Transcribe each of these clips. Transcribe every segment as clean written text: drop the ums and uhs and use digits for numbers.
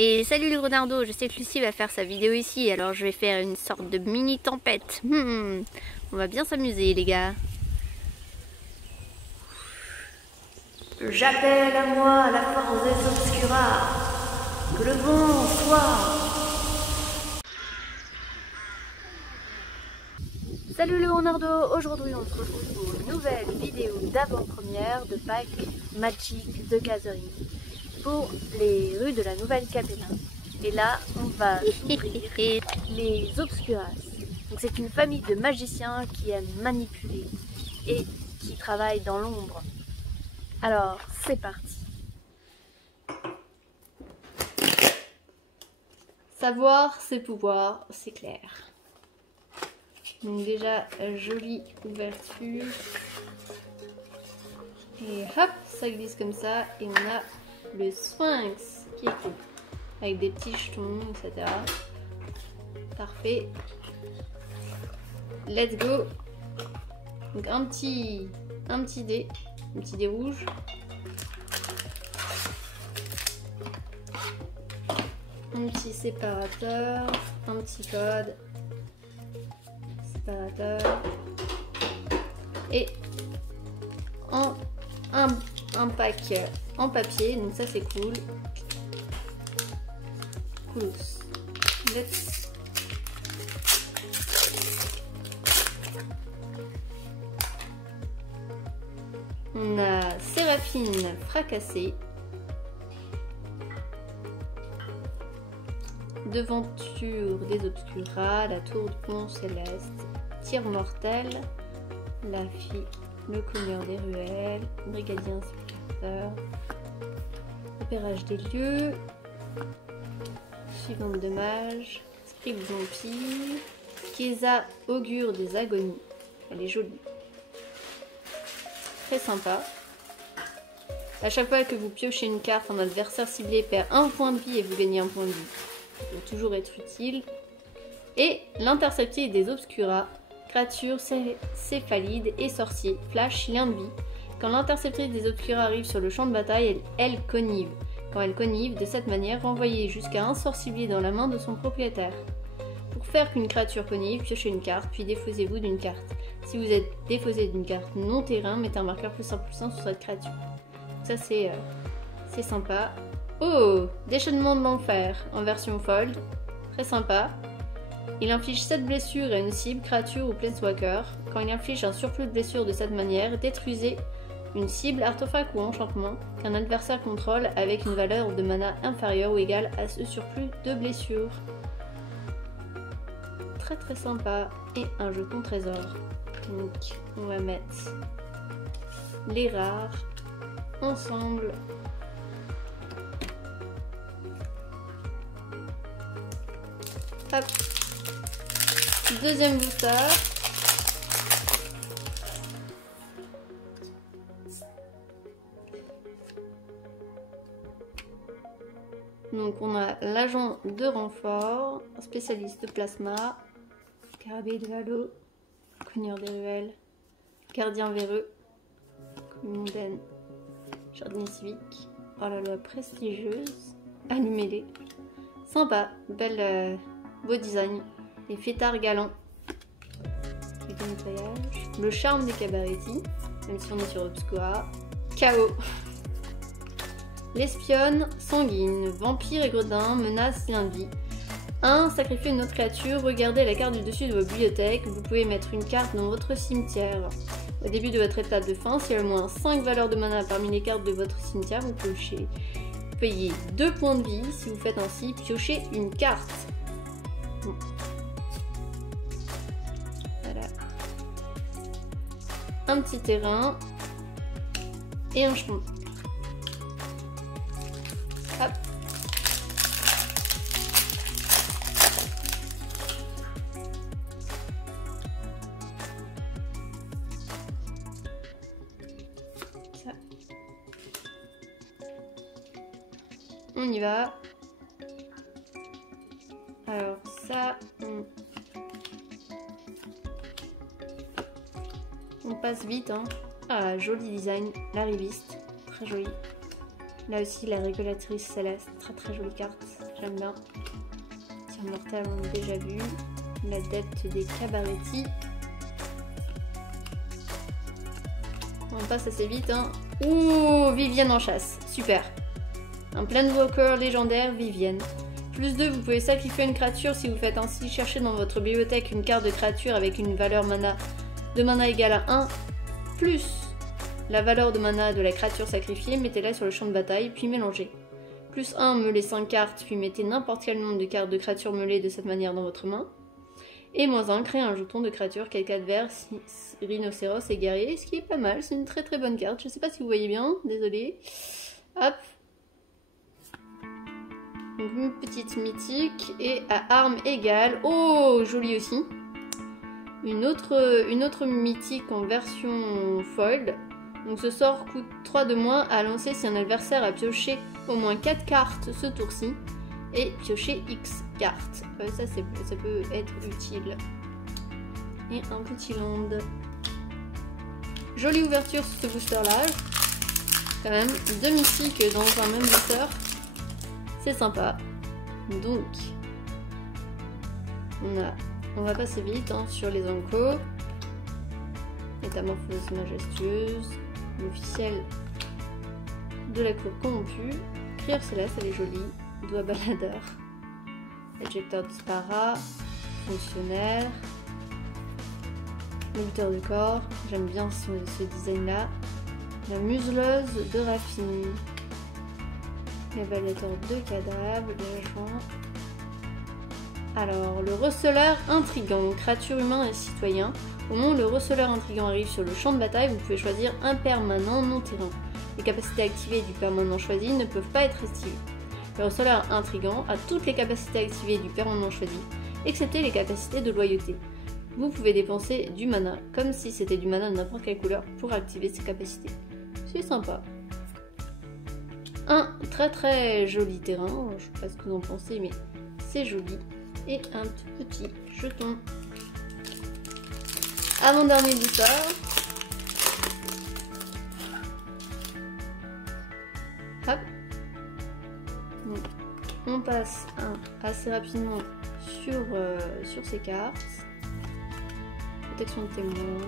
Et salut les renardos, je sais que Lucie va faire sa vidéo ici, alors je vais faire une sorte de mini tempête. On va bien s'amuser les gars. J'appelle à moi la force des obscuras, que le vent soit. Salut les renardos, aujourd'hui on se retrouve pour une nouvelle vidéo d'avant-première de pack Magic the Gathering pour les rues de la Nouvelle-Capella. Et là, on va ouvrir les Obscuras. Donc c'est une famille de magiciens qui aiment manipuler et qui travaillent dans l'ombre. Alors, c'est parti. Savoir, c'est pouvoir, c'est clair. Donc déjà, jolie ouverture. Et hop, ça glisse comme ça. Et on a le Sphinx qui est cool. Avec des petits jetons, etc. Parfait. Let's go. Donc un petit dé rouge. Un petit séparateur, un petit code, séparateur. Et un pack en papier, donc ça c'est cool. Let's... On a Séraphine fracassée, Devanture des Obscuras, la tour du pont céleste, Tir mortel, la fille, le cogneur des ruelles, brigadier inspecteur, repérage des lieux, suivante de mage, scribe vampire, Keza augure des agonies. Elle est jolie. Très sympa. À chaque fois que vous piochez une carte, un adversaire ciblé perd un point de vie et vous gagnez un point de vie. Ça peut toujours être utile. Et l'interceptier des Obscuras, créature céphalide et sorcier, flash, lien de vie. Quand l'interceptrice des Obscuras arrive sur le champ de bataille, elle connive. Quand elle connive, de cette manière, renvoyez jusqu'à un sort ciblé dans la main de son propriétaire. Pour faire qu'une créature connive, piochez une carte, puis défaussez-vous d'une carte. Si vous êtes défaussé d'une carte non terrain, mettez un marqueur +1/+1 sur cette créature. Ça c'est sympa. Oh, déchaînement de l'enfer en version fold. Très sympa. Il inflige 7 blessures à une cible, créature ou planeswalker. Quand il inflige un surplus de blessures de cette manière, détruisez une cible, artefact ou enchantement qu'un adversaire contrôle avec une valeur de mana inférieure ou égale à ce surplus de blessures. Très très sympa. Et un jeton trésor. Donc on va mettre les rares ensemble. Hop. Deuxième booster. Donc on a l'agent de renfort, spécialiste de plasma, Scarabée de Valo, cogneur des ruelles, gardien véreux, mondaine, jardinier civique. Oh là là, prestigieuse, allumez-les. Sympa, belle, beau design. Les fêtards galants, du nettoyage, le charme des cabaretis, même si on est sur Obscura, chaos. L'espionne sanguine, vampire et gredin, menace lien de vie. 1. Sacrifiez une autre créature, regardez la carte du dessus de votre bibliothèque, vous pouvez mettre une carte dans votre cimetière. Au début de votre étape de fin, s'il y a au moins 5 valeurs de mana parmi les cartes de votre cimetière, vous payez 2 points de vie. Si vous faites ainsi, piochez une carte. Voilà. Un petit terrain et un chemin. Hop. Ça. On y va. Alors ça, on passe vite, hein. Ah, joli design, l'arriviste, très joli. Là aussi, la régulatrice céleste, très très jolie carte. j'aime bien. Tir mortel, on l'a déjà vu. L'adepte des cabaretti. On passe assez vite, hein. Ouh, Vivienne en chasse, super. Un Planeswalker légendaire, Vivienne. +2, vous pouvez sacrifier une créature si vous faites ainsi chercher dans votre bibliothèque une carte de créature avec une valeur de mana égale à 1, plus la valeur de mana de la créature sacrifiée, mettez-la sur le champ de bataille, puis mélangez. +1, meulez 5 cartes, puis mettez n'importe quel nombre de cartes de créatures meulées de cette manière dans votre main. Et -1, créez un jeton de créature, quel adverse, rhinocéros et guerrier, ce qui est pas mal, c'est une très très bonne carte. Je sais pas si vous voyez bien, désolé. Hop. Donc une petite mythique, et à armes égales, oh, joli aussi. Une autre mythique en version foil. Donc ce sort coûte 3 de moins à lancer si un adversaire a pioché au moins 4 cartes ce tour-ci. Et piocher X cartes. Ça peut être utile. Et un petit land. Jolie ouverture sur ce booster là. Quand même, 2 mythiques dans un même booster. C'est sympa. Donc, on va passer vite hein, sur les encos. Métamorphose majestueuse. L'officiel de la cour corrompue. Crieur Céleste, elle est jolie. Doigt baladeur. Éjecteur de Spara. Fonctionnaire. Lutteur de corps. J'aime bien ce design là. La museleuse de Raffine. L'évaluateur de cadavres. L'agent. Alors, le receleur intrigant. Créature humain et citoyen. Au moment où le receleur intrigant arrive sur le champ de bataille, vous pouvez choisir un permanent non terrain. Les capacités activées du permanent choisi ne peuvent pas être estivées. Le receleur intrigant a toutes les capacités activées du permanent choisi, excepté les capacités de loyauté. Vous pouvez dépenser du mana, comme si c'était du mana de n'importe quelle couleur, pour activer ces capacités. C'est sympa. Un très très joli terrain, je sais pas ce que vous en pensez, mais c'est joli. Et un petit jeton. Avant-dernier booster. Hop. Donc, on passe assez rapidement sur ces cartes. Protection de témoin.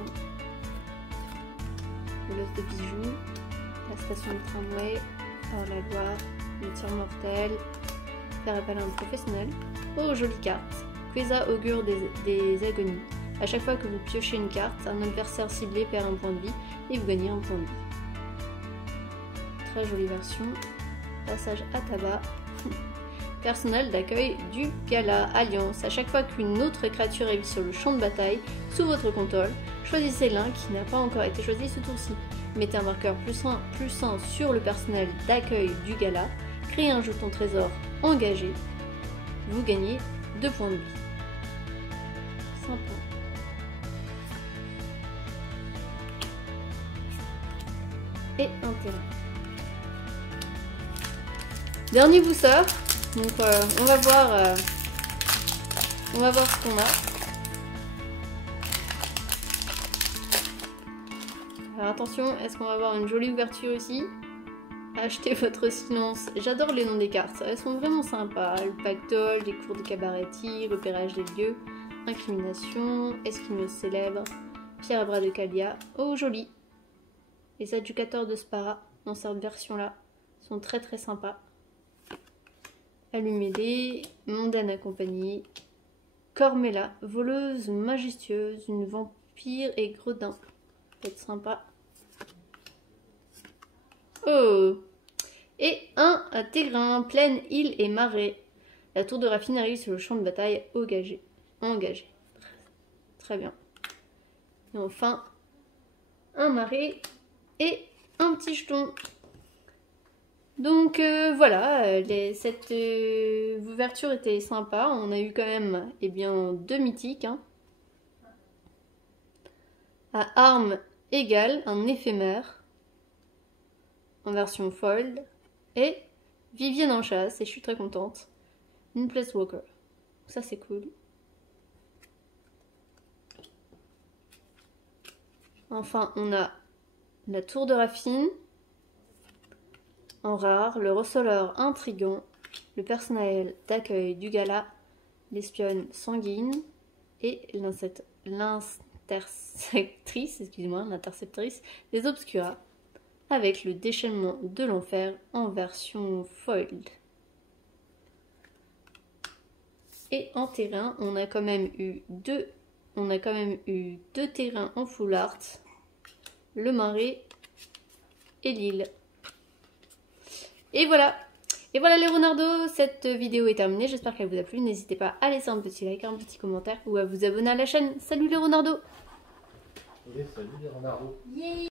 Le lot de bijoux. La station de tramway. Hors la loi. Le tir mortel. Faire appel à un professionnel. Oh, jolie carte. Quesa augure des agonies. A chaque fois que vous piochez une carte, un adversaire ciblé perd un point de vie et vous gagnez un point de vie. Très jolie version. Passage à tabac. Personnel d'accueil du gala. Alliance. À chaque fois qu'une autre créature arrive sur le champ de bataille, sous votre contrôle, choisissez l'un qui n'a pas encore été choisi ce tour-ci. Mettez un marqueur +1 sur le personnel d'accueil du gala. Créez un jeton trésor engagé. Vous gagnez 2 points de vie. Sympa. Et un terrain. Dernier booster. Donc on va voir ce qu'on a. Alors attention, est-ce qu'on va avoir une jolie ouverture ici? Achetez votre silence. J'adore les noms des cartes, elles sont vraiment sympas. Le pactole, les cours de cabaretti, repérage des lieux, incrimination, esquimaux célèbre, pierre à bras de Kalia. Oh joli. Les adjudicateurs de Spara dans cette version là sont très très sympas. Allumédée, mondaine accompagnée, Cormella, voleuse majestueuse, une vampire et gredin. Peut-être sympa. Oh! Et un Tégrin, plaine, île et marais. La tour de raffinerie sur le champ de bataille engagé. Très bien. Et enfin, un marais et un petit jeton. Donc voilà, cette ouverture était sympa. On a eu quand même 2 mythiques. Hein. À armes égales, un éphémère en version foil. Et Vivienne en chasse, et je suis très contente. Une Planeswalker. Ça c'est cool. Enfin, on a la tour de Raffine. En rare, le receleur intrigant, le personnel d'accueil du gala, l'espionne sanguine et l'interceptrice, excusez-moi, l'interceptrice des Obscuras, avec le déchaînement de l'enfer en version foiled. Et en terrain, on a quand même eu deux terrains en full art, le Marais et l'île. Et voilà les Renardos, cette vidéo est terminée, j'espère qu'elle vous a plu. N'hésitez pas à laisser un petit like, un petit commentaire ou à vous abonner à la chaîne. Salut les Renardos! Oui, salut les Renardos! Yeah.